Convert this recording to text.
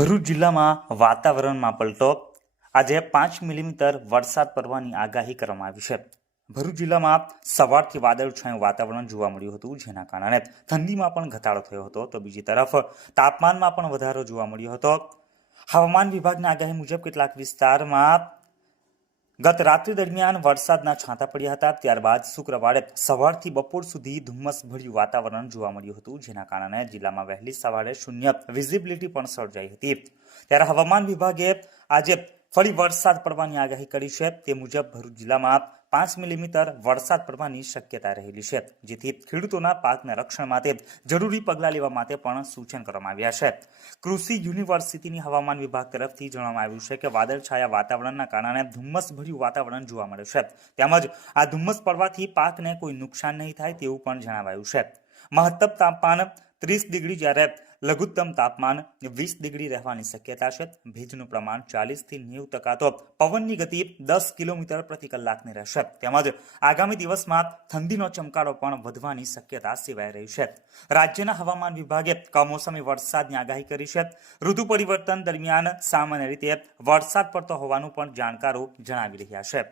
ભરૂચ જિલ્લામાં વાતાવરણમાં પલટો આજે પાંચ મિલીમીટર વરસાદ પડવાની આગાહી કરવામાં આવી છે ભરૂચ જિલ્લામાં સવારથી વાદળછાયું વાતાવરણ જોવા મળ્યું હતું જેના કારણે ઠંડીમાં પણ ઘટાડો થયો હતો તો બીજી તરફ તાપમાનમાં પણ વધારો જોવા મળ્યો હતો હવામાન વિભાગની આગાહી મુજબ કેટલાક વિસ્તારમાં ગત રાત્રિ દરમિયાન વરસાદના છાંટા પડ્યા હતા ત્યારબાદ શુક્રવારે સવારથી બપોર સુધી ધુમ્મસભર્યું વાતાવરણ જોવા મળ્યું હતું જેના કારણે જિલ્લામાં વહેલી સવારે શૂન્ય વિઝિબિલિટી પણ સર્જાઈ હતી ત્યારે હવામાન વિભાગે આજે ફરી વરસાદ પડવાની આગાહી કરી છે તે મુજબ ભરૂચ જિલ્લામાં પાંચ મિલીમીટર વરસાદ પડવાની શક્યતા રહેલી છે જેથી ખેડૂતોના પાકના રક્ષણ માટે જરૂરી પગલાં લેવા માટે પણ સૂચન કરવામાં આવ્યા છે કૃષિ યુનિવર્સિટીની હવામાન વિભાગ તરફથી જણાવવામાં આવ્યું છે કે વાદળછાયા વાતાવરણના કારણે ધુમ્મસભર્યું વાતાવરણ જોવા મળે છે તેમજ આ ધુમ્મસ પડવાથી પાકને કોઈ નુકસાન નહીં થાય તેવું પણ જણાવાયું છે મહત્તમ તાપમાન ત્રીસ ડિગ્રી જ્યારે લઘુત્તમ તાપમાન વીસ ડિગ્રી રહેવાની શક્યતા છે ભેજનું પ્રમાણ ચાલીસથી નેવું ટકા તો પવનની ગતિ દસ કિલોમીટર પ્રતિ કલાકની રહેશે તેમજ આગામી દિવસમાં ઠંડીનો ચમકારો પણ વધવાની શક્યતા સેવાઈ રહી છે રાજ્યના હવામાન વિભાગે કમોસમી વરસાદની આગાહી કરી છે ઋતુ પરિવર્તન દરમિયાન સામાન્ય રીતે વરસાદ પડતો હોવાનું પણ જાણકારો જણાવી રહ્યા છે